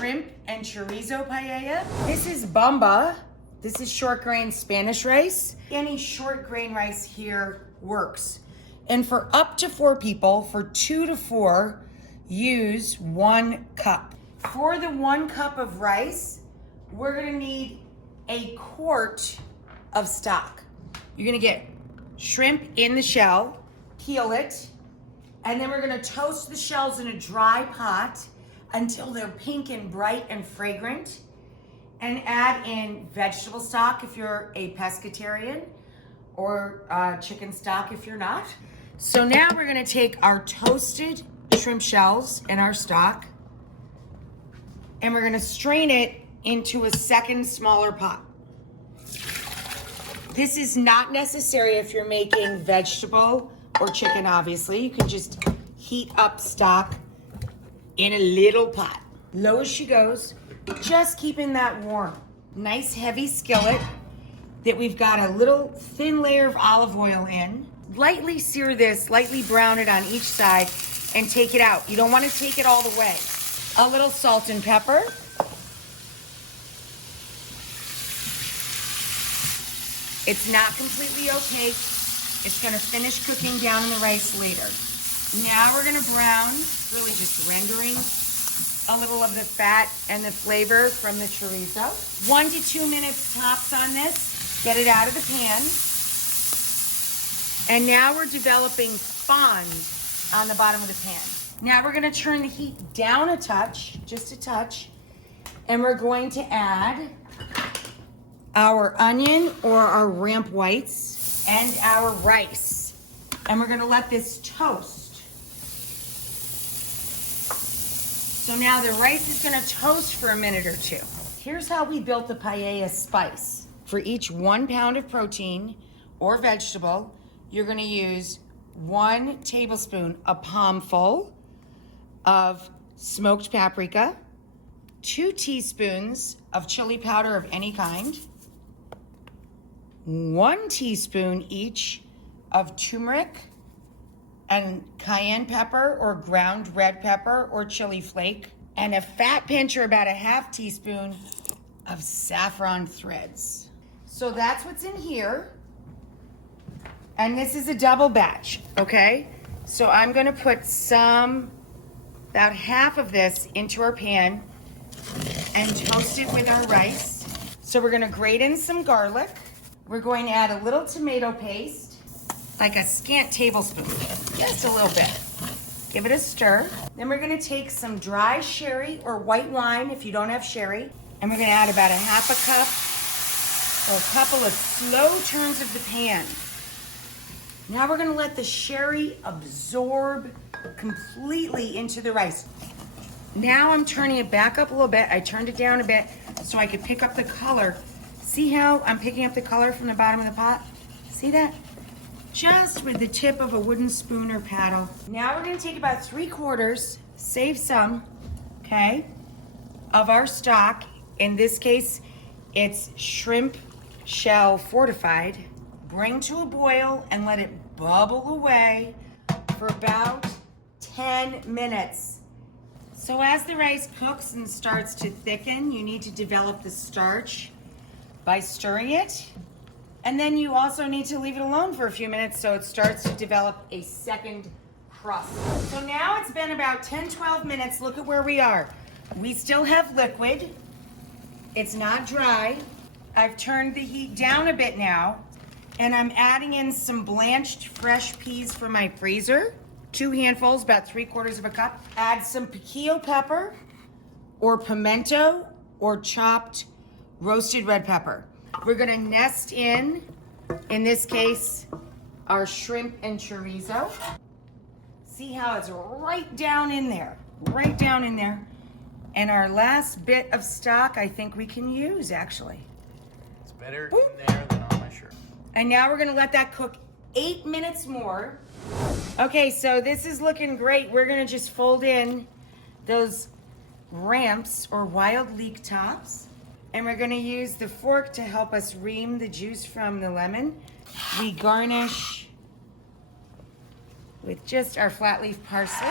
shrimp and chorizo paella. This is bamba. This is short grain Spanish rice. Any short grain rice here works. And for up to 4 people, for 2 to 4, use 1 cup. For the 1 cup of rice, we're gonna need a quart of stock. You're gonna get shrimp in the shell, peel it, and then we're gonna toast the shells in a dry pot until they're pink and bright and fragrant, and add in vegetable stock if you're a pescatarian, or chicken stock if you're not. So now we're gonna take our toasted shrimp shells and our stock, and we're gonna strain it into a second smaller pot. This is not necessary if you're making vegetable or chicken, obviously. You can just heat up stock in a little pot. Low as she goes, just keeping that warm. Nice heavy skillet that we've got a little thin layer of olive oil in. Lightly sear this, lightly brown it on each side, and take it out. You don't want to take it all the way. A little salt and pepper. It's not completely opaque. It's gonna finish cooking down in the rice later. Now we're gonna brown, really just rendering a little of the fat and the flavor from the chorizo. 1 to 2 minutes tops on this. Get it out of the pan. And now we're developing fond on the bottom of the pan. Now we're gonna turn the heat down a touch, just a touch, and we're going to add our onion or our ramp whites and our rice. And we're gonna let this toast. So now the rice is gonna toast for a minute or 2. Here's how we built the paella spice. For each 1 pound of protein or vegetable, you're gonna use 1 tablespoon, a palmful of smoked paprika, 2 teaspoons of chili powder of any kind, 1 teaspoon each of turmeric and cayenne pepper or ground red pepper or chili flake, and a fat pinch or about a half teaspoon of saffron threads. So that's what's in here. And this is a double batch, okay? So I'm gonna put about half of this into our pan and toast it with our rice. So we're gonna grate in some garlic. We're going to add a little tomato paste, like a scant tablespoon, just a little bit. Give it a stir. Then we're gonna take some dry sherry or white wine if you don't have sherry, and we're gonna add about a half a cup or a couple of slow turns of the pan. Now we're gonna let the sherry absorb completely into the rice. Now I'm turning it back up a little bit. I turned it down a bit so I could pick up the color. See how I'm picking up the color from the bottom of the pot? See that? Just with the tip of a wooden spoon or paddle. Now we're gonna take about 3/4, save some, okay, of our stock. In this case, it's shrimp shell fortified. Bring to a boil and let it bubble away for about 10 minutes. So as the rice cooks and starts to thicken, you need to develop the starch by stirring it. And then you also need to leave it alone for a few minutes so it starts to develop a second crust. So now it's been about 10-12 minutes. Look at where we are. We still have liquid. It's not dry. I've turned the heat down a bit now, and I'm adding in some blanched fresh peas from my freezer. 2 handfuls, about 3/4 of a cup. Add some piquillo pepper or pimento or chopped roasted red pepper. We're gonna nest in this case, our shrimp and chorizo. See how it's right down in there, right down in there. And our last bit of stock, I think we can use actually. It's better in there than on my shirt. And now we're gonna let that cook 8 minutes more. Okay, so this is looking great. We're gonna just fold in those ramps or wild leek tops. And we're gonna use the fork to help us ream the juice from the lemon. We garnish with just our flat leaf parsley.